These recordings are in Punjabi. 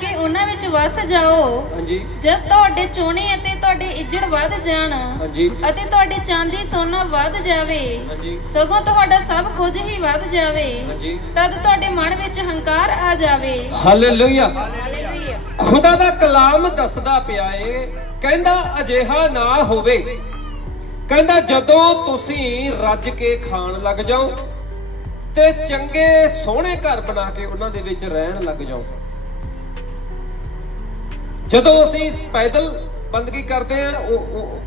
ਕੇ ਉਹਨਾਂ ਵਿੱਚ ਵਸ ਜਾਓ। ਹਾਂਜੀ। ਜਦ ਤੁਹਾਡੇ ਚੋਣੇ ਅਤੇ ਤੁਹਾਡੇ ਇੱਜੜ ਵੱਧ ਜਾਣ ਹਾਂਜੀ। ਅਤੇ ਤੁਹਾਡੇ ਚਾਂਦੀ ਸੋਨਾ ਵੱਧ ਜਾਵੇ ਹਾਂਜੀ। ਸਗੋਂ ਤੁਹਾਡਾ ਸਭ ਕੁਝ ਹੀ ਵੱਧ ਜਾਵੇ ਹਾਂਜੀ। ਤਦ ਤੁਹਾਡੇ ਮਨ ਵਿੱਚ ਹੰਕਾਰ ਆ ਜਾਵੇ। ਹਾਲੇਲੂਇਆ। ਹਾਲੇਲੂਇਆ। ਖੁਦਾ ਦਾ ਕਲਾਮ ਦੱਸਦਾ ਪਿਆ ਏ ਕਹਿੰਦਾ ਅਜਿਹਾ ਨਾ ਹੋਵੇ। ਕਹਿੰਦਾ ਜਦੋਂ ਤੁਸੀਂ ਰੱਜ ਕੇ ਖਾਣ ਲੱਗ ਜਾਓ ਤੇ ਚੰਗੇ ਸੋਹਣੇ ਘਰ ਬਣਾ ਕੇ ਉਹਨਾਂ ਦੇ ਵਿੱਚ ਰਹਿਣ ਲੱਗ ਜਾਓ। ਜਦੋਂ ਅਸੀਂ ਪੈਦਲ ਬੰਦਗੀ ਕਰਦੇ ਆ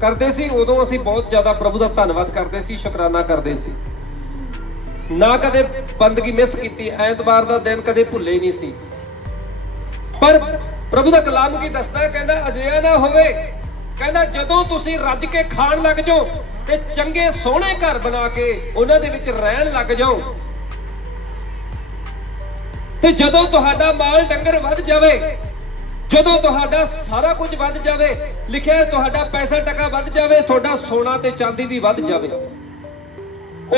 ਕਰਦੇ ਸੀ, ਉਦੋਂ ਅਸੀਂ ਬਹੁਤ ਜ਼ਿਆਦਾ ਪ੍ਰਭੂ ਦਾ ਧੰਨਵਾਦ ਕਰਦੇ ਸੀ, ਸ਼ੁਕਰਾਨਾ ਕਰਦੇ ਸੀ। ਨਾ ਕਦੇ ਬੰਦਗੀ ਮਿਸ ਕੀਤੀ, ਐਤਵਾਰ ਦਾ ਦਿਨ ਕਦੇ ਭੁੱਲੇ ਹੀ ਨਹੀਂ ਸੀ। ਪਰ ਪ੍ਰਭੂ ਦਾ ਕਲਾਮ ਕੀ ਦੱਸਦਾ? ਕਹਿੰਦਾ, ਅਜਿਹਾ ਨਾ ਹੋਵੇ। ਕਹਿੰਦਾ, ਜਦੋਂ ਤੁਸੀਂ ਰੱਜ ਕੇ ਖਾਣ ਲੱਗ ਜਾਓ ਤੇ ਚੰਗੇ ਸੋਹਣੇ ਘਰ ਬਣਾ ਕੇ ਉਹਨਾਂ ਦੇ ਵਿੱਚ ਰਹਿਣ ਲੱਗ ਜਾਓ, ਤੇ ਜਦੋਂ ਤੁਹਾਡਾ ਮਾਲ ਡੰਗਰ ਵੱਧ ਜਾਵੇ ਜਦੋਂ ਤੁਹਾਡਾ ਸਾਰਾ ਕੁਝ ਵੱਧ ਜਾਵੇ, ਲਿਖਿਆ ਤੁਹਾਡਾ ਪੈਸਾ ਟਕਾ ਵੱਧ ਜਾਵੇ, ਤੁਹਾਡਾ ਸੋਨਾ ਤੇ ਚਾਂਦੀ ਵੀ ਵੱਧ ਜਾਵੇ,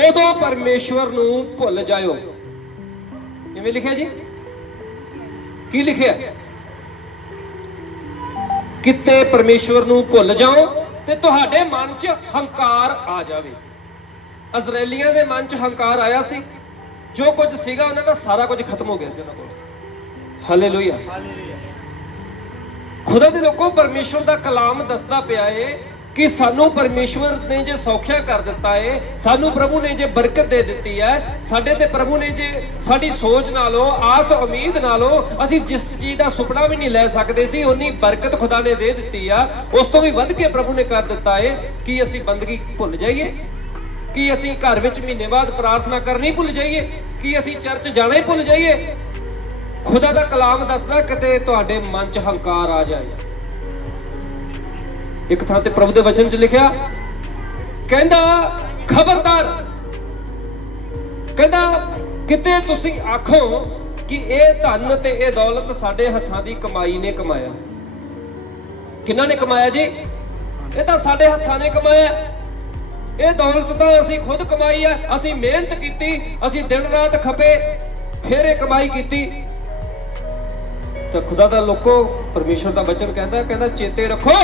ਉਦੋਂ ਪਰਮੇਸ਼ਵਰ ਨੂੰ ਭੁੱਲ ਜਾਇਓ। ਕਿਵੇਂ ਲਿਖਿਆ ਜੀ? ਕੀ ਲਿਖਿਆ? ਕਿਤੇ ਪਰਮੇਸ਼ਵਰ ਨੂੰ ਭੁੱਲ ਜਾਓ ਤੇ ਤੁਹਾਡੇ ਮਨ 'ਚ ਹੰਕਾਰ ਆ ਜਾਵੇ। ਇਜ਼ਰਾਈਲੀਆਂ ਦੇ ਮਨ 'ਚ ਹੰਕਾਰ ਆਇਆ ਸੀ। ਜੋ ਕੁਝ ਸੀਗਾ, ਉਹਨਾਂ ਦਾ ਸਾਰਾ ਕੁਝ ਖਤਮ ਹੋ ਗਿਆ ਸੀ ਉਹਨਾਂ ਕੋਲ। ਹਾਲੇਲੂਇਆ ਖੁਦਾ ਦੇ ਲੋਕੋ, ਪਰਮੇਸ਼ਵਰ ਦਾ ਕਲਾਮ ਦੱਸਦਾ ਪਿਆ ਏ ਕਿ ਸਾਨੂੰ ਪਰਮੇਸ਼ਵਰ ਨੇ ਜੇ ਸੌਖਿਆ ਕਰ ਦਿੱਤਾ ਏ, ਸਾਨੂੰ ਪ੍ਰਭੂ ਨੇ ਜੇ ਬਰਕਤ ਦੇ ਦਿੱਤੀ ਹੈ, ਸਾਡੇ ਤੇ ਪ੍ਰਭੂ ਨੇ ਜੇ ਸਾਡੀ ਸੋਚ ਨਾਲੋਂ, ਆਸ, ਉਮੀਦ ਨਾਲੋਂ ਅਸੀਂ ਜਿਸ ਚੀਜ਼ ਦਾ ਸੁਪਨਾ ਵੀ ਨਹੀਂ ਲੈ ਸਕਦੇ ਸੀ ਉਨੀ ਬਰਕਤ ਖੁਦਾ ਨੇ ਦੇ ਦਿੱਤੀ ਆ। ਉਸ ਤੋਂ ਵੀ ਵੱਧ ਕੇ ਪ੍ਰਭੂ ਨੇ ਕਰ ਦਿੱਤਾ ਏ। ਕਿ ਅਸੀਂ ਬੰਦਗੀ ਭੁੱਲ ਜਾਈਏ? ਕਿ ਅਸੀਂ ਘਰ ਵਿੱਚ ਮਹੀਨੇ ਬਾਅਦ ਪ੍ਰਾਰਥਨਾ ਕਰਨੀ ਭੁੱਲ ਜਾਈਏ? ਕਿ ਅਸੀਂ ਚਰਚ ਜਾਣਾ ਹੀ ਭੁੱਲ ਜਾਈਏ? ਖੁਦਾ ਦਾ ਕਲਾਮ ਦੱਸਦਾ ਕਿਤੇ ਤੁਹਾਡੇ ਮਨ 'ਚ ਹੰਕਾਰ ਆ ਜਾਏ। ਇੱਕ ਥਾਂ ਤੇ ਪ੍ਰਭੂ ਦੇ ਵਚਨ 'ਚ ਲਿਖਿਆ, ਕਹਿੰਦਾ, ਖਬਰਦਾਰ, ਕਹਿੰਦਾ, ਕਿਤੇ ਤੁਸੀਂ ਆਖੋ ਕਿ ਇਹ ਧਨ ਤੇ ਇਹ ਦੌਲਤ ਸਾਡੇ ਹੱਥਾਂ ਦੀ ਕਮਾਈ ਨੇ ਕਮਾਇਆ। ਕਿਹਨਾਂ ਨੇ ਕਮਾਇਆ ਜੀ? ਇਹ ਤਾਂ ਸਾਡੇ ਹੱਥਾਂ ਨੇ ਕਮਾਇਆ। ਇਹ ਦੌਲਤ ਤਾਂ ਅਸੀਂ ਖੁਦ ਕਮਾਈ ਆ, ਅਸੀਂ ਮਿਹਨਤ ਕੀਤੀ, ਅਸੀਂ ਦਿਨ ਰਾਤ ਖਪੇ, ਫਿਰ ਇਹ ਕਮਾਈ ਕੀਤੀ। ਤਾਂ ਖੁਦਾ ਦਾ ਲੋਕੋ, ਪਰਮੇਸ਼ਰ ਦਾ ਬਚਨ ਕਹਿੰਦਾ ਕਹਿੰਦਾ ਚੇਤੇ ਰੱਖੋ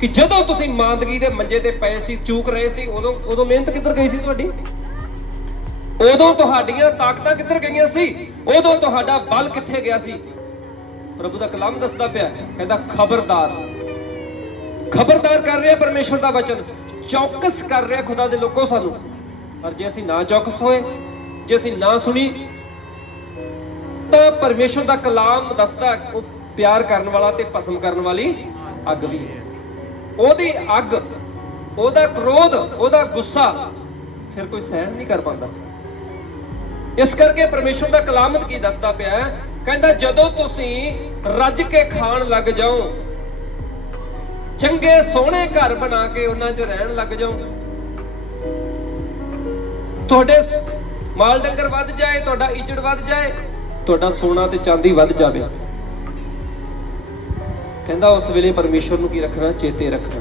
ਕਿ ਜਦੋਂ ਤੁਸੀਂ ਮਾਂਦਗੀ ਦੇ ਮੰਜੇ ਤੇ ਪਏ ਸੀ, ਚੂਕ ਰਹੇ ਸੀ, ਉਦੋਂ ਉਦੋਂ ਮਿਹਨਤ ਕਿੱਧਰ ਗਈ ਸੀ ਤੁਹਾਡੀ? ਉਦੋਂ ਤੁਹਾਡੀਆਂ ਤਾਕਤਾਂ ਕਿੱਧਰ ਗਈਆਂ ਸੀ? ਉਦੋਂ ਤੁਹਾਡਾ ਬਲ ਕਿੱਥੇ ਗਿਆ ਸੀ? ਪ੍ਰਭੂ ਦਾ ਕਲਾਮ ਦੱਸਦਾ ਪਿਆ, ਕਹਿੰਦਾ ਖਬਰਦਾਰ। ਖਬਰਦਾਰ ਕਰ ਰਿਹਾ ਪਰਮੇਸ਼ਰ ਦਾ ਬਚਨ, ਚੌਕਸ ਕਰ ਰਿਹਾ ਖੁਦਾ ਦੇ ਲੋਕੋ ਸਾਨੂੰ। ਪਰ ਜੇ ਅਸੀਂ ਨਾ ਚੌਕਸ ਹੋਏ, ਜੇ ਅਸੀਂ ਨਾ ਸੁਣੀ ਤਾਂ ਪਰਮੇਸ਼ਰ ਦਾ ਕਲਾਮ ਦੱਸਦਾ ਉਹ ਪਿਆਰ ਕਰਨ ਵਾਲਾ ਤੇ ਪਸੰਦ ਕਰਨ ਵਾਲੀ ਅੱਗ ਵੀ ਹੈ। ਉਹਦੀ ਅੱਗ, ਉਹਦਾ ਕ੍ਰੋਧ, ਉਹਦਾ ਗੁੱਸਾ ਫਿਰ ਕੋਈ ਸਹਿਣ ਨਹੀਂ ਕਰ ਪਾਉਂਦਾ। ਇਸ ਕਰਕੇ ਪਰਮੇਸ਼ਰ ਦਾ ਕਲਾਮਤ ਕੀ ਦੱਸਦਾ ਪਿਆ ਹੈ? ਕਹਿੰਦਾ, ਜਦੋਂ ਤੁਸੀਂ ਰੱਜ ਕੇ ਖਾਣ ਲੱਗ ਜਾਓ, ਚੰਗੇ ਸੋਹਣੇ ਘਰ ਬਣਾ ਕੇ ਉਹਨਾਂ 'ਚ ਰਹਿਣ ਲੱਗ ਜਾਓ, ਤੁਹਾਡੇ ਮਾਲ ਡੰਗਰ ਵੱਧ ਜਾਏ, ਤੁਹਾਡਾ ਇੱਜ਼ਤ ਵੱਧ ਜਾਏ ਤੁਹਾਡਾ ਸੋਨਾ ਤੇ ਚਾਂਦੀ ਵੱਧ ਜਾਵੇ। ਕਹਿੰਦਾ ਉਸ ਵੇਲੇ ਪਰਮੇਸ਼ਵਰ ਨੂੰ ਕੀ ਰੱਖਣਾ? ਚੇਤੇ ਰੱਖਣਾ।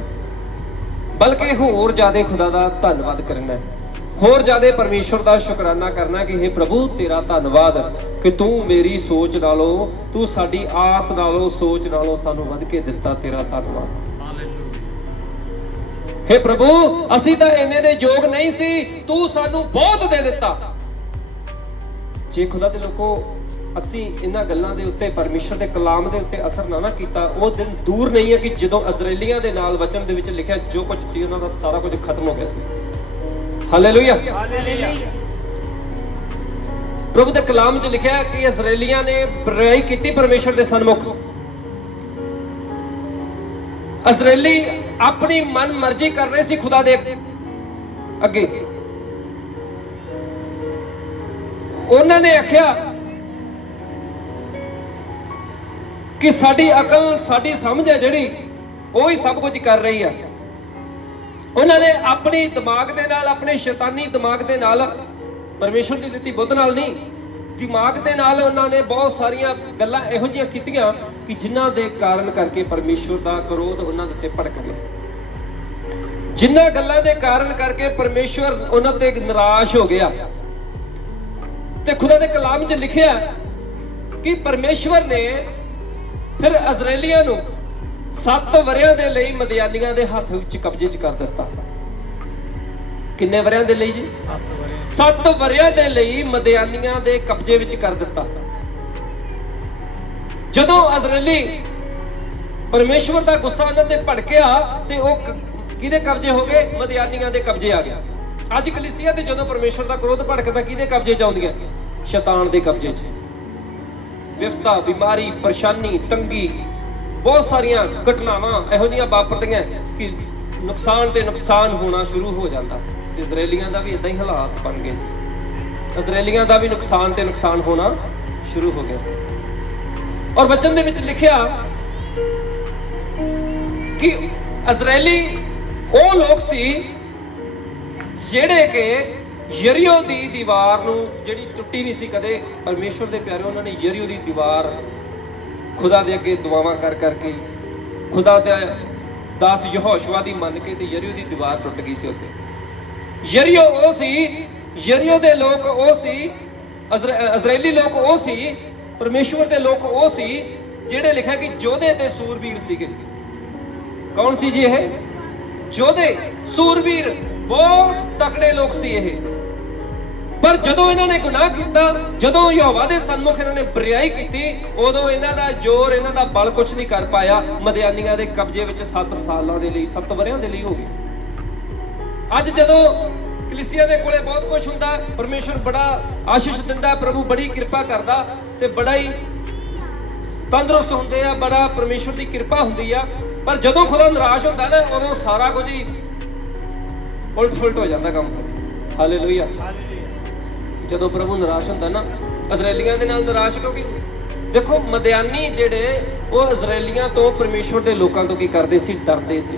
ਬਲਕਿ ਹੋਰ ਜ਼ਿਆਦਾ ਖੁਦਾ ਦਾ ਧੰਨਵਾਦ ਕਰਨਾ ਹੈ। ਹੋਰ ਜ਼ਿਆਦਾ ਪਰਮੇਸ਼ਵਰ ਦਾ ਸ਼ੁਕਰਾਨਾ ਕਰਨਾ ਕਿ हे ਪ੍ਰਭੂ, ਤੇਰਾ ਧੰਨਵਾਦ ਕਿ ਤੂੰ ਮੇਰੀ ਸੋਚ ਨਾਲੋਂ, ਤੂੰ ਸਾਡੀ ਆਸ ਨਾਲੋਂ, ਸੋਚ ਨਾਲੋਂ ਸਾਨੂੰ ਵੱਧ ਕੇ ਦਿੱਤਾ ਤੇਰਾ ਧੰਨਵਾਦ। हे ਪ੍ਰਭੂ, ਅਸੀਂ ਤਾਂ ਇੰਨੇ ਦੇ ਯੋਗ ਨਹੀਂ ਸੀ। ਤੂੰ ਸਾਨੂੰ ਬਹੁਤ ਦੇ ਦਿੱਤਾ। ਜੇ ਖੁਦਾ ਦੇ ਲੋਕੋ ਅਸੀਂ ਇਹਨਾਂ ਗੱਲਾਂ ਦੇ ਉੱਤੇ ਪਰਮੇਸ਼ਰ ਦੇ ਕਲਾਮ ਦੇ ਉੱਤੇ ਅਸਰ ਨਾ ਨਾ ਕੀਤਾ। ਉਹ ਦਿਨ ਦੂਰ ਨਹੀਂ ਹੈ ਕਿ ਜਦੋਂ ਇਜ਼ਰਾਈਲੀਆਂ ਦੇ ਨਾਲ ਵਚਨ ਦੇ ਵਿੱਚ ਲਿਖਿਆ ਜੋ ਕੁਝ ਸੀ ਉਹਨਾਂ ਦਾ ਸਾਰਾ ਕੁਝ ਖਤਮ ਹੋ ਗਿਆ ਸੀ। ਹਾਲੇਲੂਇਆ ਹਾਲੇਲੂਇਆ ਪ੍ਰਭੂ ਦੇ ਕਲਾਮ 'ਚ ਲਿਖਿਆ ਕਿ ਇਜ਼ਰਾਈਲੀਆਂ ਨੇ ਬੁਰਾਈ ਕੀਤੀ ਪਰਮੇਸ਼ਰ ਦੇ ਸਨਮੁਖ। ਇਜ਼ਰਾਈਲੀ ਆਪਣੀ ਮਨ ਮਰਜ਼ੀ ਕਰ ਰਹੇ ਸੀ ਖੁਦਾ ਦੇ ਅੱਗੇ। ਉਹਨਾਂ ਨੇ ਆਖਿਆ ਕਿ ਸਾਡੀ ਅਕਲ, ਸਾਡੀ ਸਮਝ ਹੈ ਜਿਹੜੀ, ਉਹ ਹੀ ਸਭ ਕੁਝ ਕਰ ਰਹੀ ਹੈ ਉਹਨਾਂ ਨੇ ਆਪਣੀ ਦਿਮਾਗ ਦੇ ਨਾਲ, ਆਪਣੇ ਸ਼ੈਤਾਨੀ ਦਿਮਾਗ ਦੇ ਨਾਲ ਪਰਮੇਸ਼ਰ ਦੀ ਦਿੱਤੀ, ਬੁੱਧ ਨਾਲ ਨਹੀਂ। ਦਿਮਾਗ ਦੇ ਨਾਲ ਉਹਨਾਂ ਨੇ ਬਹੁਤ ਸਾਰੀਆਂ ਗੱਲਾਂ ਇਹੋ ਜਿਹੀਆਂ ਕੀਤੀਆਂ ਕਿ ਜਿਨ੍ਹਾਂ ਦੇ ਕਾਰਨ ਕਰਕੇ ਪਰਮੇਸ਼ਰ ਦਾ ਕਰੋਧ ਉਹਨਾਂ ਦੇ ਉੱਤੇ ਭੜਕ ਗਿਆ। ਜਿਨ੍ਹਾਂ ਗੱਲਾਂ ਦੇ ਕਾਰਨ ਕਰਕੇ ਪਰਮੇਸ਼ਰ ਉਹਨਾਂ ਤੇ ਨਿਰਾਸ਼ ਹੋ ਗਿਆ। ਤੇ ਖੁਦਾ ਦੇ ਕਲਾਮ 'ਚ ਲਿਖਿਆ ਕਿ ਪਰਮੇਸ਼ਵਰ ਨੇ ਫਿਰ ਇਜ਼ਰਾਈਲੀਆਂ ਨੂੰ 7 ਵਰਿਆਂ ਦੇ ਲਈ ਮਦਿਆਨੀਆਂ ਦੇ ਹੱਥ ਵਿੱਚ ਕਬਜ਼ੇ 'ਚ ਕਰ ਦਿੱਤਾ। ਕਿੰਨੇ ਵਰਿਆਂ ਦੇ ਲਈ ਜੀ? 7 ਵਰਿਆਂ ਦੇ ਲਈ ਮਦਿਆਨੀਆਂ ਦੇ ਕਬਜ਼ੇ ਵਿੱਚ ਕਰ ਦਿੱਤਾ। ਜਦੋਂ ਇਜ਼ਰਾਈਲੀ ਪਰਮੇਸ਼ਵਰ ਦਾ ਗੁੱਸਾ ਉਹਨਾਂ ਤੇ ਭੜਕਿਆ ਤੇ ਉਹ ਕਿਹਦੇ ਕਬਜ਼ੇ ਹੋ ਗਏ? ਮਦਿਆਨੀਆਂ ਦੇ ਕਬਜ਼ੇ ਆ ਗਿਆ ਅੱਜ ਕਲੀਸਿਆ ਤੇ ਜਦੋਂ ਪਰਮੇਸ਼ਵਰ ਦਾ ਕ੍ਰੋਧ ਭੜਕਦਾ, ਕਿਹਦੇ ਕਬਜ਼ੇ ਚ ਆਉਂਦੀਆਂ? ਸ਼ੈਤਾਨ ਦੇ ਕਬਜ਼ੇ 'ਚ। ਵਿਫਤਾ ਬਿਮਾਰੀ, ਪਰੇਸ਼ਾਨੀ, ਤੰਗੀ, ਬਹੁਤ ਸਾਰੀਆਂ ਘਟਨਾਵਾਂ ਇਹੋ ਜਿਹੀਆਂ ਵਾਪਰਦੀਆਂ ਕਿ ਨੁਕਸਾਨ ਤੇ ਨੁਕਸਾਨ ਹੋਣਾ ਸ਼ੁਰੂ ਹੋ ਜਾਂਦਾ। ਤੇ ਇਜ਼ਰਾਈਲੀਆਂ ਦਾ ਵੀ ਇਦਾਂ ਹੀ ਹਾਲਾਤ ਬਣ ਗਏ ਸੀ। ਇਜ਼ਰਾਈਲੀਆਂ ਦਾ ਵੀ ਨੁਕਸਾਨ ਤੇ ਨੁਕਸਾਨ ਹੋਣਾ ਸ਼ੁਰੂ ਹੋ ਗਿਆ ਸੀ। ਔਰ ਵਚਨ ਦੇ ਵਿੱਚ ਲਿਖਿਆ ਕਿ ਇਜ਼ਰਾਈਲੀ ਉਹ ਲੋਕ ਸੀ ਜਿਹੜੇ ਕਿ ਯਰੀਓ ਦੀ ਦੀਵਾਰ ਨੂੰ ਜਿਹੜੀ ਟੁੱਟੀ ਨਹੀਂ ਸੀ ਕਦੇ, ਪਰਮੇਸ਼ਵਰ ਦੇ ਪਿਆਰੇ ਉਹਨਾਂ ਨੇ ਯਰੀਓ ਦੀ ਦੀਵਾਰ ਖੁਦਾ ਦੇ ਅੱਗੇ ਦੁਆਵਾਂ ਕਰ ਕਰਕੇ ਖੁਦਾ ਦੇ ਦਾਸ ਯਹੋਸ਼ੂਆ ਦੀ ਮੰਨ ਕੇ ਤੇ ਯਰੀਓ ਦੀ ਦੀਵਾਰ ਟੁੱਟ ਗਈ ਸੀ ਉੱਥੇ। ਯਰੀਓ ਉਹ ਸੀ, ਯਰੀਓ ਦੇ ਲੋਕ ਉਹ ਸੀ ਇਜ਼ਰਾ- ਇਜ਼ਰਾਈਲੀ ਲੋਕ ਉਹ ਸੀ, ਪਰਮੇਸ਼ਵਰ ਦੇ ਲੋਕ ਉਹ ਸੀ, ਜਿਹੜੇ ਲਿਖਿਆ ਕਿ ਜੋਧੇ ਤੇ ਸੂਰਬੀਰ ਸੀਗੇ। ਕੌਣ ਸੀ ਜੀ ਇਹ? ਜੋਧੇ, ਸੂਰਬੀਰ, ਬਹੁਤ ਤਕੜੇ ਲੋਕ ਸੀ ਇਹ। ਪਰ ਜਦੋਂ ਇਹਨਾਂ ਨੇ ਗੁਨਾਹ ਕੀਤਾ ਜਦੋਂ ਯਹੋਵਾ ਦੇ ਸਨਮੁਖ ਇਹਨਾਂ ਨੇ ਬਰਿਆਈ ਕੀਤੀ ਉਦੋਂ ਇਹਨਾਂ ਦਾ ਜ਼ੋਰ ਇਹਨਾਂ ਦਾ ਬਲ ਕੁਝ ਨਹੀਂ ਕਰ ਪਾਇਆ। ਮਦਿਆਨੀਆਂ ਦੇ ਕਬਜ਼ੇ ਵਿੱਚ 7 ਸਾਲਾਂ ਦੇ ਲਈ 7 ਵਰਿਆਂ ਦੇ ਲਈ ਹੋ ਗਏ। ਅੱਜ ਜਦੋਂ ਕਲੀਸਿਆ ਦੇ ਕੋਲੇ ਬਹੁਤ ਕੁਝ ਹੁੰਦਾ ਹੈ, ਬੜਾ ਆਸ਼ੀਸ਼ ਦਿੰਦਾ ਪ੍ਰਭੂ ਬੜੀ ਕਿਰਪਾ ਕਰਦਾ ਤੇ ਬੜਾ ਹੀ ਤੰਦਰੁਸਤ ਹੁੰਦੇ ਆ ਬੜਾ ਪਰਮੇਸ਼ਵਰ ਦੀ ਕਿਰਪਾ ਹੁੰਦੀ ਆ। ਪਰ ਜਦੋਂ ਖੁਦਾ ਨਿਰਾਸ਼ ਹੁੰਦਾ ਨਾ ਉਦੋਂ ਸਾਰਾ ਕੁਝ ਹੀ ਉਲਟ ਫੁਲਟ ਹੋ ਜਾਂਦਾ ਕੰਮ ਫਿਰ ਹਾਲੇਲੂਇਆ ਜਦੋਂ ਪ੍ਰਭੂ ਨਿਰਾਸ਼ ਹੁੰਦਾ ਨਾ, ਇਜ਼ਰਾਈਲੀਆਂ ਦੇ ਨਾਲ ਨਿਰਾਸ਼ ਕਿਉਂਕਿ ਦੇਖੋ, ਮਦਿਆਨੀ ਜਿਹੜੇ, ਉਹ ਇਜ਼ਰਾਈਲੀਆਂ ਤੋਂ ਪਰਮੇਸ਼ਵਰ ਦੇ ਲੋਕਾਂ ਤੋਂ ਕੀ ਕਰਦੇ ਸੀ? ਡਰਦੇ ਸੀ।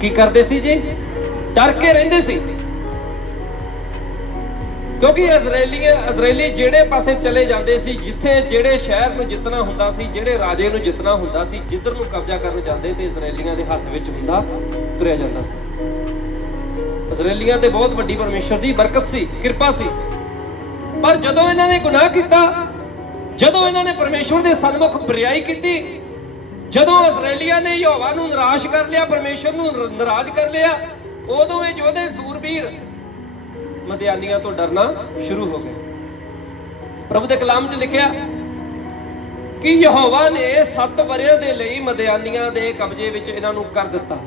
ਕੀ ਕਰਦੇ ਸੀ ਜੀ? ਡਰ ਕੇ ਰਹਿੰਦੇ ਸੀ। ਕਿਉਂਕਿ ਇਜ਼ਰਾਈਲੀ ਇਜ਼ਰਾਈਲੀ ਜਿਹੜੇ ਪਾਸੇ ਚਲੇ ਜਾਂਦੇ ਸੀ, ਜਿੱਥੇ ਜਿਹੜੇ ਸ਼ਹਿਰ ਨੂੰ ਜਿੱਤਣਾ ਹੁੰਦਾ ਸੀ, ਜਿਹੜੇ ਰਾਜੇ ਨੂੰ ਜਿੱਤਣਾ ਹੁੰਦਾ ਸੀ, ਜਿੱਧਰ ਨੂੰ ਕਬਜ਼ਾ ਕਰਨ ਜਾਂਦੇ, ਤੇ ਇਜ਼ਰਾਈਲੀਆਂ ਦੇ ਹੱਥ ਵਿੱਚ ਹੁੰਦਾ, ਤੁਰਿਆ ਜਾਂਦਾ ਸੀ। ਅਜ਼ਰੇਲੀਆਂ ਤੇ ਬਹੁਤ ਵੱਡੀ ਪਰਮੇਸ਼ਰ ਦੀ ਬਰਕਤ ਸੀ, ਕਿਰਪਾ ਸੀ। ਪਰ ਜਦੋਂ ਇਹਨਾਂ ਨੇ ਗੁਨਾਹ ਕੀਤਾ, ਜਦੋਂ ਇਹਨਾਂ ਨੇ ਪਰਮੇਸ਼ਰ ਦੇ ਸਨਮੁਖ ਬਰਿਆਈ ਕੀਤੀ, ਜਦੋਂ ਇਜ਼ਰਾਈਲੀਆਂ ਨੇ ਯਹੋਵਾ ਨੂੰ ਨਿਰਾਸ਼ ਕਰ ਲਿਆ, ਪਰਮੇਸ਼ਰ ਨੂੰ ਨ- ਨਾਰਾਜ਼ ਕਰ ਲਿਆ, ਉਦੋਂ ਇਹ ਯੋਧੇ ਸੂਰਬੀਰ ਮਦਿਆਨੀਆਂ ਤੋਂ ਡਰਨਾ ਸ਼ੁਰੂ ਹੋ ਗਏ। ਪ੍ਰਭੂ ਦੇ ਕਲਾਮ 'ਚ ਲਿਖਿਆ ਕਿ ਯਹੋਵਾ ਨੇ 7 ਵਰਿਆਂ ਦੇ ਲਈ ਮਦਿਆਨੀਆਂ ਦੇ ਕਬਜ਼ੇ ਵਿੱਚ ਇਹਨਾਂ ਨੂੰ ਕਰ ਦਿੱਤਾ।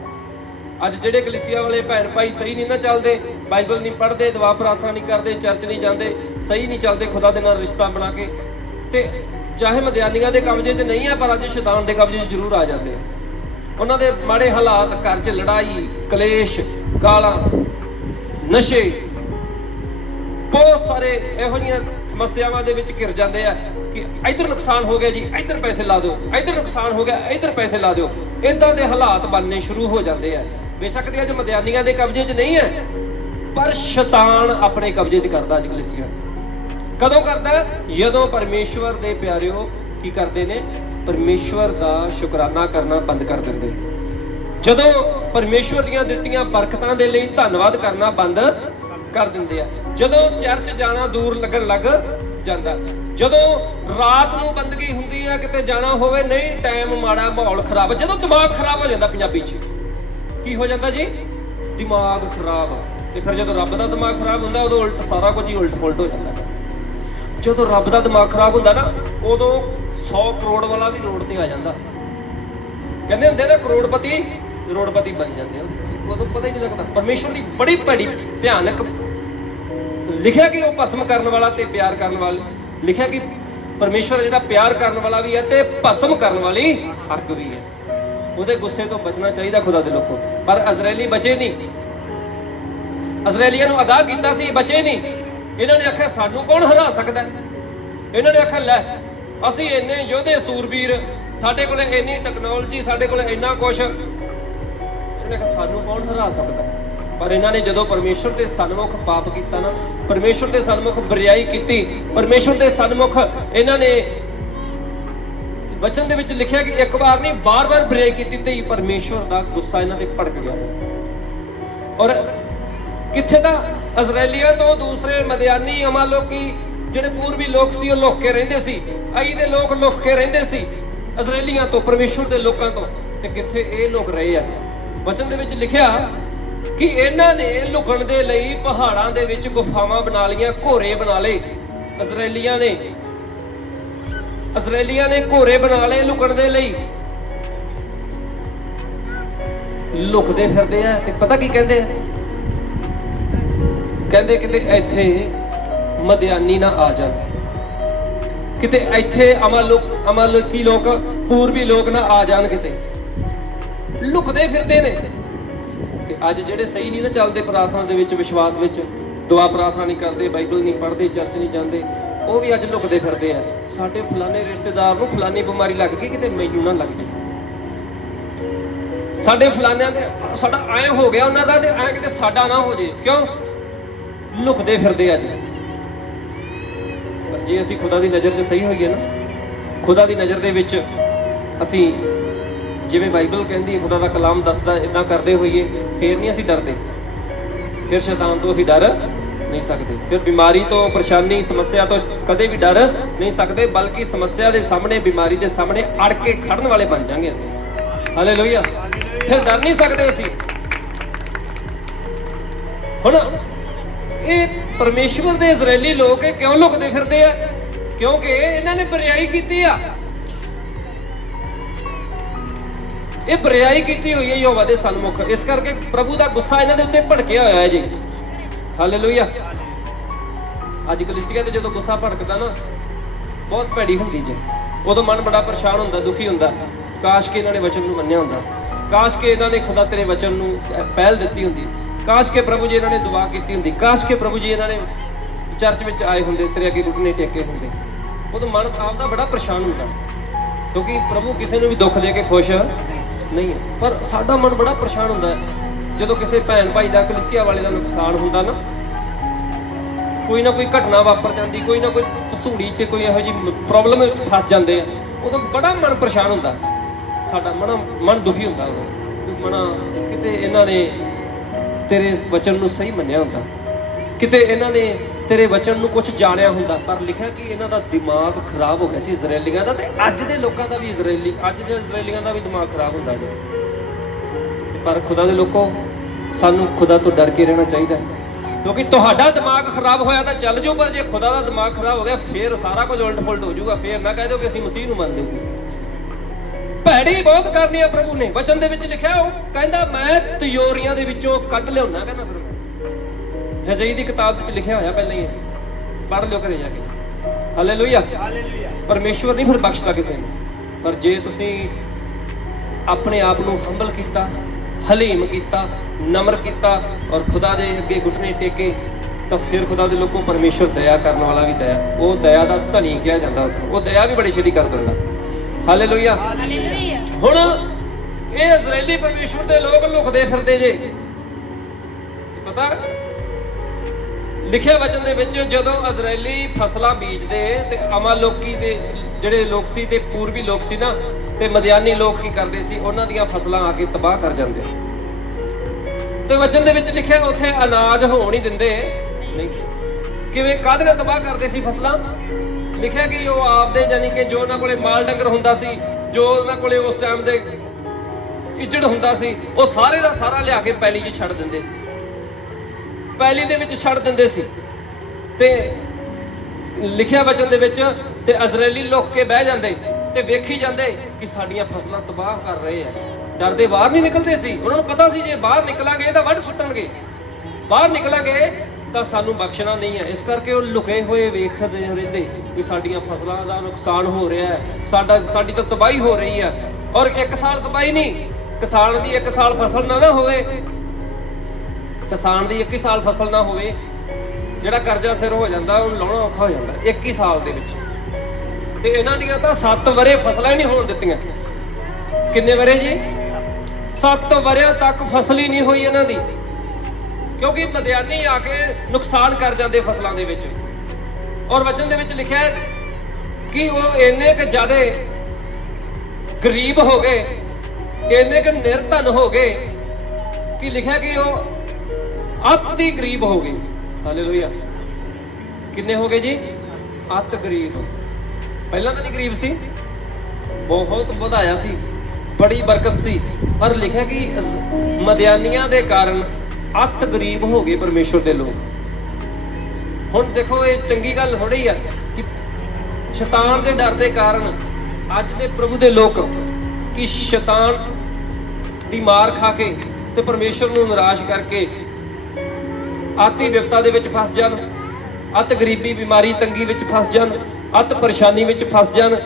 ਅੱਜ ਜਿਹੜੇ ਕਲੀਸਿਆ ਵਾਲੇ ਭੈਣ ਭਾਈ ਸਹੀ ਨਹੀਂ ਨਾ ਚੱਲਦੇ, ਬਾਈਬਲ ਨਹੀਂ ਪੜ੍ਹਦੇ, ਦੁਆ ਪ੍ਰਾਰਥਨਾ ਨਹੀਂ ਕਰਦੇ, ਚਰਚ ਨਹੀਂ ਜਾਂਦੇ, ਸਹੀ ਨਹੀਂ ਚੱਲਦੇ, ਖੁਦਾ ਦੇ ਨਾਲ ਰਿਸ਼ਤਾ ਬਣਾ ਕੇ। ਤੇ ਚਾਹੇ ਮਦਿਆਨੀਆਂ ਦੇ ਕਬਜ਼ੇ 'ਚ ਨਹੀਂ ਆ, ਪਰ ਅੱਜ ਸ਼ੈਤਾਨ ਦੇ ਕਬਜ਼ੇ 'ਚ ਜ਼ਰੂਰ ਆ ਜਾਂਦੇ ਆ। ਉਹਨਾਂ ਦੇ ਮਾੜੇ ਹਾਲਾਤ, ਘਰ 'ਚ ਲੜਾਈ, ਕਲੇਸ਼, ਗਾਲਾਂ, ਨਸ਼ੇ, ਬਹੁਤ ਸਾਰੇ ਇਹੋ ਜਿਹੀਆਂ ਸਮੱਸਿਆਵਾਂ ਦੇ ਵਿੱਚ ਘਿਰ ਜਾਂਦੇ ਆ ਕਿ ਇੱਧਰ ਨੁਕਸਾਨ ਹੋ ਗਿਆ ਜੀ, ਇੱਧਰ ਪੈਸੇ ਲਾ ਦਿਓ, ਇੱਧਰ ਨੁਕਸਾਨ ਹੋ ਗਿਆ, ਇੱਧਰ ਪੈਸੇ ਲਾ ਦਿਓ। ਇਦਾਂ ਦੇ ਹਾਲਾਤ ਬਣਨੇ ਸ਼ੁਰੂ ਹੋ ਜਾਂਦੇ ਆ। ਬੇਸ਼ੱਕ ਦੀ ਅੱਜ ਮਦਿਆਨੀਆਂ ਦੇ ਕਬਜ਼ੇ 'ਚ ਨਹੀਂ ਹੈ, ਪਰ ਸ਼ੈਤਾਨ ਆਪਣੇ ਕਬਜ਼ੇ 'ਚ ਕਰਦਾ ਅੱਜ ਕਲੀਸਿਆ। ਕਦੋਂ ਕਰਦਾ? ਜਦੋਂ ਪਰਮੇਸ਼ਵਰ ਦੇ ਪਿਆਰਿਓ ਕੀ ਕਰਦੇ ਨੇ? ਪਰਮੇਸ਼ਵਰ ਦਾ ਸ਼ੁਕਰਾਨਾ ਕਰਨਾ ਬੰਦ ਕਰ ਦਿੰਦੇ। ਜਦੋਂ ਪਰਮੇਸ਼ਵਰ ਦੀਆਂ ਦਿੱਤੀਆਂ ਬਰਕਤਾਂ ਦੇ ਲਈ ਧੰਨਵਾਦ ਕਰਨਾ ਬੰਦ ਕਰ ਦਿੰਦੇ ਆ। ਜਦੋਂ ਚਰਚ ਜਾਣਾ ਦੂਰ ਲੱਗਣ ਲੱਗ ਜਾਂਦਾ। ਜਦੋਂ ਰਾਤ ਨੂੰ ਬੰਦਗੀ ਹੁੰਦੀ ਆ ਕਿਤੇ ਜਾਣਾ ਹੋਵੇ, ਨਹੀਂ ਟਾਈਮ ਮਾੜਾ ਮਾਹੌਲ ਖਰਾਬ। ਜਦੋਂ ਦਿਮਾਗ ਖਰਾਬ ਹੋ ਜਾਂਦਾ ਪੰਜਾਬੀ 'ਚ। ਕੀ ਹੋ ਜਾਂਦਾ ਜੀ? ਦਿਮਾਗ ਖਰਾਬ ਤੇ ਫਿਰ ਜਦੋਂ ਰੱਬ ਦਾ ਦਿਮਾਗ ਖਰਾਬ ਹੁੰਦਾ, ਉਦੋਂ ਉਲਟ ਸਾਰਾ ਕੁਝ ਹੀ ਉਲਟ ਫੁਲਟ ਹੋ ਜਾਂਦਾ। ਜਦੋਂ ਰੱਬ ਦਾ ਦਿਮਾਗ ਖਰਾਬ ਹੁੰਦਾ ਨਾ, ਉਦੋਂ 100 ਕਰੋੜ ਵਾਲਾ ਵੀ ਰੋਡ ਤੇ ਆ ਜਾਂਦਾ। ਕਹਿੰਦੇ ਹੁੰਦੇ ਨਾ, ਕਰੋੜਪਤੀ ਕਰੋੜਪਤੀ ਬਣ ਜਾਂਦੇ ਆ ਉਦੋਂ ਪਤਾ ਹੀ ਨਹੀਂ ਲੱਗਦਾ। ਪਰਮੇਸ਼ਵਰ ਦੀ ਬੜੀ ਭੈੜੀ, ਭਿਆਨਕ ਲਿਖਿਆ ਕਿ ਉਹ ਭਸਮ ਕਰਨ ਵਾਲਾ ਤੇ ਪਿਆਰ ਕਰਨ ਵਾਲਾ, ਲਿਖਿਆ ਕਿ ਪਰਮੇਸ਼ਵਰ ਜਿਹੜਾ ਪਿਆਰ ਕਰਨ ਵਾਲਾ ਵੀ ਹੈ ਤੇ ਭਸਮ ਕਰਨ ਵਾਲੀ ਅੱਗ ਵੀ ਹੈ। ਉਹਦੇ ਗੁੱਸੇ ਤੋਂ ਬਚਣਾ ਚਾਹੀਦਾ ਖੁਦਾ ਦੇ ਲੋਕੋ। ਪਰ ਇਜ਼ਰਾਈਲੀ ਬਚੇ ਨਹੀਂ। ਇਜ਼ਰਾਈਲੀਆਂ ਨੂੰ ਅਗਾਹ ਕੀਤਾ ਸੀ, ਬਚੇ ਨਹੀਂ। ਇਹਨਾਂ ਨੇ ਆਖਿਆ, ਸਾਨੂੰ ਕੌਣ ਹਰਾ ਸਕਦਾ ਇਹਨਾਂ ਨੇ ਆਖਿਆ, ਲੈ, ਅਸੀਂ ਇੰਨੇ ਯੋਧੇ ਸੂਰਬੀਰ, ਸਾਡੇ ਕੋਲੇ ਇੰਨੀ ਟੈਕਨੋਲੋਜੀ ਸਾਡੇ ਕੋਲੇ ਇੰਨਾ ਕੁਝ ਇਹਨਾਂ ਨੇ ਕਿਹਾ, ਸਾਨੂੰ ਕੌਣ ਹਰਾ ਸਕਦਾ ਪਰ ਇਹਨਾਂ ਨੇ ਜਦੋਂ ਪਰਮੇਸ਼ਰ ਦੇ ਸਨਮੁਖ ਪਾਪ ਕੀਤਾ ਨਾ, ਪਰਮੇਸ਼ਰ ਦੇ ਸਨਮੁਖ ਬਰਿਆਈ ਕੀਤੀ, ਪਰਮੇਸ਼ਰ ਦੇ ਸਨਮੁਖ ਇਹਨਾਂ ਨੇ ਵਚਨ ਦੇ ਵਿੱਚ ਲਿਖਿਆ ਕਿ ਇੱਕ ਵਾਰ ਨਹੀਂ, ਬਾਰ-ਬਾਰ ਬਰਿਆਈ ਕੀਤੀ ਤੇ ਪਰਮੇਸ਼ਰ ਦਾ ਗੁੱਸਾ ਇਹਨਾਂ ਤੇ ਭੜਕ ਗਿਆ। ਔਰ ਕਿੱਥੇ ਦਾ ਇਜ਼ਰਾਈਲੀਆਂ ਤੋਂ ਦੂਸਰੇ ਮਦਿਆਨੀ ਅਮਾ ਲੋਕੀ, ਜਿਹੜੇ ਪੂਰਬੀ ਲੋਕ ਸੀ, ਉਹ ਲੁੱਕ ਕੇ ਰਹਿੰਦੇ ਸੀ। ਆਈ ਦੇ ਲੋਕ ਲੁੱਕ ਕੇ ਰਹਿੰਦੇ ਸੀ, ਇਜ਼ਰਾਈਲੀਆਂ ਤੋਂ, ਪਰਮੇਸ਼ਵਰ ਦੇ ਲੋਕਾਂ ਤੋਂ। ਤੇ ਕਿੱਥੇ ਇਹ ਲੋਕ ਰਹੇ ਆ? ਵਚਨ ਦੇ ਵਿੱਚ ਲਿਖਿਆ ਕਿ ਇਹਨਾਂ ਨੇ ਲੁਕਣ ਦੇ ਲਈ ਪਹਾੜਾਂ ਦੇ ਵਿੱਚ ਗੁਫਾਵਾਂ ਬਣਾ ਲਈਆਂ ਘੋਰੇ ਬਣਾ ਲਏ। ਇਜ਼ਰਾਈਲੀਆਂ ਨੇ ਇਜ਼ਰਾਈਲੀਆਂ ਨੇ ਘੋਰੇ ਬਣਾ ਲਏ ਲੁਕਣ ਦੇ ਲਈ। ਲੁਕਦੇ ਫਿਰਦੇ ਆ ਤੇ ਪਤਾ ਕੀ ਕਹਿੰਦੇ ਆ? ਕਹਿੰਦੇ ਕਿਤੇ ਇੱਥੇ ਮਦਿਆਨੀ ਨਾ ਆ ਜਾਣ ਕਿਤੇ ਇੱਥੇ ਅਮਲ ਅਮਲਕੀ ਲੋਕ, ਪੂਰਬੀ ਲੋਕ ਨਾ ਆ ਜਾਣ ਕਿਤੇ। ਲੁਕਦੇ ਫਿਰਦੇ ਨੇ। ਤੇ ਅੱਜ ਜਿਹੜੇ ਸਹੀ ਨਹੀਂ ਨਾ ਚੱਲਦੇ ਪ੍ਰਾਰਥਨਾ ਦੇ ਵਿੱਚ, ਵਿਸ਼ਵਾਸ ਵਿੱਚ, ਦੁਆ ਪ੍ਰਾਰਥਨਾ ਨਹੀਂ ਕਰਦੇ, ਬਾਈਬਲ ਨਹੀਂ ਪੜ੍ਹਦੇ, ਚਰਚ ਨਹੀਂ ਜਾਂਦੇ ਉਹ ਵੀ ਅੱਜ ਲੁਕਦੇ ਫਿਰਦੇ ਆ। ਸਾਡੇ ਫਲਾਣੇ ਰਿਸ਼ਤੇਦਾਰ ਨੂੰ ਫਲਾਣੀ ਬਿਮਾਰੀ ਲੱਗ ਗਈ, ਕਿਤੇ ਮੈਨੂੰ ਨਾ ਲੱਗ ਜੇ ਸਾਡੇ ਫਲਾਣਿਆਂ ਦੇ, ਸਾਡਾ ਐ ਹੋ ਗਿਆ ਉਹਨਾਂ ਦਾ ਤੇ ਐ ਕਿਤੇ ਸਾਡਾ ਨਾ ਹੋ ਜੇ ਕਿਉਂ? ਲੁਕਦੇ ਫਿਰਦੇ ਅੱਜ। ਪਰ ਜੇ ਅਸੀਂ ਖੁਦਾ ਦੀ ਨਜ਼ਰ 'ਚ ਸਹੀ ਹੋਈਏ ਨਾ, ਖੁਦਾ ਦੀ ਨਜ਼ਰ ਦੇ ਵਿੱਚ ਅਸੀਂ ਜਿਵੇਂ ਬਾਈਬਲ ਕਹਿੰਦੀ ਹੈ, ਖੁਦਾ ਦਾ ਕਲਾਮ ਦੱਸਦਾ ਇਦਾਂ ਕਰਦੇ ਹੋਈਏ, ਫੇਰ ਨਹੀਂ ਅਸੀਂ ਡਰਦੇ। ਫਿਰ ਸ਼ੈਤਾਨ ਤੋਂ ਅਸੀਂ ਡਰ ਨਹੀਂ ਸਕਦੇ। ਫਿਰ ਬਿਮਾਰੀ ਤੋਂ ਪਰੇਸ਼ਾਨੀ, ਸਮੱਸਿਆ ਤੋਂ ਕਦੇ ਵੀ ਡਰ ਨਹੀਂ ਸਕਦੇ, ਬਲਕਿ ਸਮੱਸਿਆ ਦੇ ਸਾਹਮਣੇ, ਬਿਮਾਰੀ ਦੇ ਸਾਹਮਣੇ ਅੜ ਕੇ ਖੜਨ ਵਾਲੇ ਬਣ ਜਾਾਂਗੇ ਅਸੀਂ। ਹਾਲੇਲੂਇਆ ਫਿਰ ਡਰ ਨਹੀਂ ਸਕਦੇ ਅਸੀਂ। ਹੁਣ ਇਹ ਪਰਮੇਸ਼ਵਰ ਦੇ ਇਜ਼ਰਾਈਲੀ ਲੋਕ ਇਹ ਕਿਉਂ ਲੁਕਦੇ ਫਿਰਦੇ ਆ? ਕਿਉਂਕਿ ਇਹਨਾਂ ਨੇ ਬਰਿਆਈ ਕੀਤੀ ਆ। ਇਹ ਬਰਿਆਈ ਕੀਤੀ ਹੋਈ ਹੈ ਯਹੋਵਾ ਦੇ ਸਨਮੁਖ। ਇਸ ਕਰਕੇ ਪ੍ਰਭੂ ਦਾ ਗੁੱਸਾ ਇਹਨਾਂ ਦੇ ਉੱਤੇ ਭੜਕਿਆ ਹੋਇਆ ਹੈ ਜੀ। ਹਾਲੇਲੂਇਆ ਅੱਜ ਕਲੀਸਿਆ ਤੇ ਜਦੋਂ ਗੁੱਸਾ ਭੜਕਦਾ ਨਾ, ਬਹੁਤ ਭੈੜੀ ਹੁੰਦੀ ਜੇ। ਉਦੋਂ ਮਨ ਬੜਾ ਪਰੇਸ਼ਾਨ ਹੁੰਦਾ, ਦੁਖੀ ਹੁੰਦਾ। ਕਾਸ਼ ਕਿ ਇਹਨਾਂ ਨੇ ਵਚਨ ਨੂੰ ਮੰਨਿਆ ਹੁੰਦਾ। ਕਾਸ਼ ਕਿ ਇਹਨਾਂ ਨੇ ਖੁਦਾ ਤੇਰੇ ਵਚਨ ਨੂੰ ਪਹਿਲ ਦਿੱਤੀ ਹੁੰਦੀ। ਕਾਸ਼ ਕਿ ਪ੍ਰਭੂ ਜੀ ਇਹਨਾਂ ਨੇ ਦੁਆ ਕੀਤੀ ਹੁੰਦੀ। ਕਾਸ਼ ਕਿ ਪ੍ਰਭੂ ਜੀ ਇਹਨਾਂ ਨੇ ਚਰਚ ਵਿੱਚ ਆਏ ਹੁੰਦੇ, ਤੇਰੇ ਅੱਗੇ ਘੁਟਨੇ ਟੇਕੇ ਹੁੰਦੇ। ਉਦੋਂ ਮਨ ਆਪਦਾ ਬੜਾ ਪਰੇਸ਼ਾਨ ਹੁੰਦਾ। ਕਿਉਂਕਿ ਪ੍ਰਭੂ ਕਿਸੇ ਨੂੰ ਵੀ ਦੁੱਖ ਦੇ ਕੇ ਖੁਸ਼ ਨਹੀਂ ਹੈ। ਪਰ ਸਾਡਾ ਮਨ ਬੜਾ ਪਰੇਸ਼ਾਨ ਹੁੰਦਾ। ਹੈ ਜਦੋਂ ਕਿਸੇ ਭੈਣ ਭਾਈ ਦਾ ਕਲੀਸਿਆ ਵਾਲੇ ਦਾ ਨੁਕਸਾਨ ਹੁੰਦਾ ਨਾ, ਕੋਈ ਨਾ ਕੋਈ ਘਟਨਾ ਵਾਪਰ ਜਾਂਦੀ, ਕੋਈ ਨਾ ਕੋਈ ਪਸੂੜੀ 'ਚ ਕੋਈ ਇਹੋ ਜਿਹੀ ਪ੍ਰੋਬਲਮ ਵਿੱਚ ਫਸ ਜਾਂਦੇ ਆ, ਉਦੋਂ ਬੜਾ ਮਨ ਪਰੇਸ਼ਾਨ ਹੁੰਦਾ। ਸਾਡਾ ਮਨ ਮਨ ਦੁਖੀ ਹੁੰਦਾ ਉਦੋਂ, ਵੀ ਕਿਤੇ ਇਹਨਾਂ ਨੇ ਤੇਰੇ ਵਚਨ ਨੂੰ ਸਹੀ ਮੰਨਿਆ ਹੁੰਦਾ। ਕਿਤੇ ਇਹਨਾਂ ਨੇ ਤੇਰੇ ਵਚਨ ਨੂੰ ਕੁਝ ਜਾਣਿਆ ਹੁੰਦਾ, ਪਰ ਲਿਖਿਆ ਕਿ ਇਹਨਾਂ ਦਾ ਦਿਮਾਗ ਖਰਾਬ ਹੋ ਗਿਆ ਸੀ ਇਜ਼ਰਾਈਲੀਆਂ ਦਾ ਤੇ ਅੱਜ ਦੇ ਲੋਕਾਂ ਦਾ ਵੀ ਇਜ਼ਰਾਈਲੀ ਅੱਜ ਦੇ ਇਜ਼ਰਾਈਲੀਆਂ ਦਾ ਵੀ ਦਿਮਾਗ ਖਰਾਬ ਹੁੰਦਾ ਜੀ ਪਰ ਖੁਦਾ ਦੇ ਲੋਕੋ ਸਾਨੂੰ ਖੁਦਾ ਤੋਂ ਡਰ ਕੇ ਰਹਿਣਾ ਚਾਹੀਦਾ ਹੈ। ਕਿਉਂਕਿ ਤੁਹਾਡਾ ਦਿਮਾਗ ਖਰਾਬ ਹੋਇਆ ਤਾਂ ਚੱਲ ਜਾਓ ਪਰ ਜੇ ਖੁਦਾ ਦਾ ਦਿਮਾਗ ਖਰਾਬ ਹੋ ਗਿਆ ਫੇਰ ਸਾਰਾ ਕੁਝ ਉਲਟ ਪੁਲਟ ਹੋ ਜਾਊਗਾ। ਫੇਰ ਨਾ ਕਹਿ ਦਿਓ ਕਿ ਅਸੀਂ ਮਸੀਹ ਨੂੰ ਮੰਨਦੇ ਸੀ। ਭੈੜੀ ਬਹੁਤ ਕਰਨੀ ਆ ਪ੍ਰਭੂ ਨੇ। ਵਚਨ ਦੇ ਵਿੱਚ ਲਿਖਿਆ ਉਹ ਕਹਿੰਦਾ ਮੈਂ ਤਿਜੋਰੀਆਂ ਦੇ ਵਿੱਚੋਂ ਕੱਢ ਲਿਆਉਣਾ ਕਹਿੰਦਾ ਫਿਰ ਹਜ਼ਈ ਦੀ ਕਿਤਾਬ ਵਿੱਚ ਲਿਖਿਆ ਹੋਇਆ ਪਹਿਲਾਂ ਹੀ ਪੜ੍ਹ ਲਿਓ ਘਰੇ ਜਾ ਕੇ। ਹਾਲੇਲੂਇਆ ਪਰਮੇਸ਼ਵਰ ਨਹੀਂ ਫਿਰ ਬਖਸ਼ਦਾ ਕਿਸੇ ਨੂੰ। ਪਰ ਜੇ ਤੁਸੀਂ ਆਪਣੇ ਆਪ ਨੂੰ ਹੰਬਲ ਕੀਤਾ ਹਲੀਮ ਕੀਤਾ ਨਮਰ ਕੀਤਾ ਔਰ ਖੁਦਾ ਦੇ ਅੱਗੇ ਘੁਟਨੇ ਟੇਕੇ ਤਾਂ ਫਿਰ ਖੁਦਾ ਦੇ ਲੋਕੋਂ ਪਰਮੇਸ਼ਵਰ ਦਇਆ ਕਰਨ ਵਾਲਾ ਵੀ ਦਇਆ। ਉਹ ਦਇਆ ਦਾ ਧਨੀ ਕਿਹਾ ਜਾਂਦਾ ਉਸ ਨੂੰ। ਉਹ ਦਇਆ ਵੀ ਬੜੀ ਛੇਤੀ ਕਰ ਦਿੰਦਾ। ਹਾਲੇਲੂਇਆ। ਹਾਲੇਲੂਇਆ। ਹੁਣ ਇਹ ਇਜ਼ਰਾਈਲੀ ਪਰਮੇਸ਼ਵਰ ਦੇ ਲੋਕ ਲੁਕਦੇ ਫਿਰਦੇ ਜੇ। ਪਤਾ? ਲਿਖਿਆ ਵਚਨ ਦੇ ਵਿੱਚ ਜਦੋਂ ਇਜ਼ਰਾਈਲੀ ਫਸਲਾਂ ਬੀਜਦੇ ਤੇ ਅਮਾਲੋਕੀ ਦੇ ਜਿਹੜੇ ਲੋਕ ਸੀ ਤੇ ਪੂਰਬੀ ਲੋਕ ਸੀ ਨਾ ਤੇ ਮਦਿਆਨੀ ਲੋਕ ਕੀ ਕਰਦੇ ਸੀ? ਉਹਨਾਂ ਦੀਆਂ ਫਸਲਾਂ ਆ ਕੇ ਤਬਾਹ ਕਰ ਜਾਂਦੇ ਤੇ ਵਚਨ ਦੇ ਵਿੱਚ ਲਿਖਿਆ ਉੱਥੇ ਅਨਾਜ ਹੋਣ ਹੀ ਦਿੰਦੇ ਨਹੀਂ ਕਿਵੇਂ ਕਾਹਦੇ ਨਾਲ ਤਬਾਹ ਕਰਦੇ ਸੀ ਫਸਲਾਂ? ਲਿਖਿਆ ਕਿ ਉਹ ਆਪਦੇ ਜਾਨੀ ਕਿ ਜੋ ਉਹਨਾਂ ਕੋਲੇ ਮਾਲ ਡੰਗਰ ਹੁੰਦਾ ਸੀ ਜੋ ਉਹਨਾਂ ਕੋਲੇ ਉਸ ਟਾਈਮ ਦੇ ਇੱਜੜ ਹੁੰਦਾ ਸੀ ਉਹ ਸਾਰੇ ਦਾ ਸਾਰਾ ਲਿਆ ਕੇ ਪੈਲੀ 'ਚ ਛੱਡ ਦਿੰਦੇ ਸੀ। ਪੈਲੀ ਦੇ ਵਿੱਚ ਛੱਡ ਦਿੰਦੇ ਸੀ। ਤੇ ਲਿਖਿਆ ਵਚਨ ਦੇ ਵਿੱਚ ਤੇ ਇਜ਼ਰਾਈਲੀ ਲੋਕ ਕੇ ਬਹਿ ਜਾਂਦੇ। ਤੇ ਵੇਖੀ ਜਾਂਦੇ ਕਿ ਸਾਡੀਆਂ ਫਸਲਾਂ ਤਬਾਹ ਕਰ ਰਹੇ ਆ। ਡਰਦੇ ਬਾਹਰ ਨਹੀਂ ਨਿਕਲਦੇ ਸੀ। ਉਹਨਾਂ ਨੂੰ ਪਤਾ ਸੀ ਜੇ ਬਾਹਰ ਨਿਕਲਾਂਗੇ ਤਾਂ ਵੱਢ ਸੁੱਟਣਗੇ। ਬਾਹਰ ਨਿਕਲਾਂਗੇ ਤਾਂ ਸਾਨੂੰ ਬਖਸ਼ਣਾ ਨਹੀਂ ਹੈ ਇਸ ਕਰਕੇ ਉਹ ਲੁਕੇ ਹੋਏ ਵੇਖਦੇ ਰਹਿੰਦੇ ਕਿ ਸਾਡੀਆਂ ਫਸਲਾਂ ਦਾ ਨੁਕਸਾਨ ਹੋ ਰਿਹਾ ਹੈ। ਸਾਡਾ ਸਾਡੀ ਤਾਂ ਤਬਾਹੀ ਹੋ ਰਹੀ ਹੈ। ਔਰ ਇੱਕ ਸਾਲ ਤਬਾਹੀ ਨਹੀਂ, ਕਿਸਾਨ ਦੀ ਇੱਕ ਸਾਲ ਫਸਲ ਨਾ ਨਾ ਹੋਵੇ। ਕਿਸਾਨ ਦੀ 21 ਸਾਲ ਫਸਲ ਨਾ ਹੋਵੇ। ਜਿਹੜਾ ਕਰਜ਼ਾ ਸਿਰ ਹੋ ਜਾਂਦਾ, ਉਹਨੂੰ ਲਾਉਣਾ ਔਖਾ ਹੋ ਜਾਂਦਾ। 21 ਸਾਲ ਦੇ ਵਿੱਚ। ਤੇ ਇਹਨਾਂ ਦੀਆਂ ਤਾਂ 7 ਵਰੇ ਫਸਲਾਂ ਹੀ ਨਹੀਂ ਹੋਣ ਦਿੱਤੀਆਂ। ਕਿੰਨੇ ਵਰੇ ਜੀ? 7 ਵਰਿਆਂ ਤੱਕ ਫਸਲ ਹੀ ਨਹੀਂ ਹੋਈ ਇਹਨਾਂ ਦੀ। ਕਿਉਂਕਿ ਮਦਿਆਨੀ ਆ ਕੇ ਨੁਕਸਾਨ ਕਰ ਜਾਂਦੇ ਫਸਲਾਂ ਦੇ ਵਿੱਚ। ਔਰ ਵਚਨ ਦੇ ਵਿੱਚ ਲਿਖਿਆ ਹੈ ਕਿ ਉਹ ਇੰਨੇ ਕੁ ਜ਼ਿਆਦੇ ਗਰੀਬ ਹੋ ਗਏ, ਇੰਨੇ ਕੁ ਨਿਰਧਨ ਹੋ ਗਏ ਕਿ ਲਿਖਿਆ ਕਿ ਉਹ ਅਤੀ ਗਰੀਬ ਹੋ ਗਏ। ਹਾਲੇਲੂਇਆ। ਕਿੰਨੇ ਹੋ ਗਏ ਜੀ? ਅਤ ਗਰੀਬ। ਪਹਿਲਾਂ ਤਾਂ ਨਹੀਂ ਗਰੀਬ ਸੀ। ਬਹੁਤ ਵਧਾਇਆ ਸੀ। ਬੜੀ ਬਰਕਤ ਸੀ। ਪਰ ਲਿਖਿਆ ਕਿ ਮਦਿਆਨੀਆਂ ਦੇ ਕਾਰਨ ਅਤ ਗਰੀਬ ਹੋ ਗਏ ਪਰਮੇਸ਼ਵਰ ਦੇ ਲੋਕ। ਹੁਣ ਦੇਖੋ, ਇਹ ਚੰਗੀ ਗੱਲ ਥੋੜੀ ਆ ਕਿ ਸ਼ੈਤਾਨ ਦੇ ਡਰ ਦੇ ਕਾਰਨ ਅੱਜ ਦੇ ਪ੍ਰਭੂ ਦੇ ਲੋਕ ਕਿ ਸ਼ੈਤਾਨ ਦੀ ਮਾਰ ਖਾ ਕੇ ਤੇ ਪਰਮੇਸ਼ਵਰ ਨੂੰ ਨਿਰਾਸ਼ ਕਰਕੇ ਆਤੀ ਵਿਵਤਾ ਦੇ ਵਿੱਚ ਫਸ ਜਾਣ, ਅਤ ਗਰੀਬੀ ਬਿਮਾਰੀ ਤੰਗੀ ਵਿੱਚ ਫਸ ਜਾਣ। ਅਤ ਪਰੇਸ਼ਾਨੀ ਵਿੱਚ ਫਸ ਜਾਣ।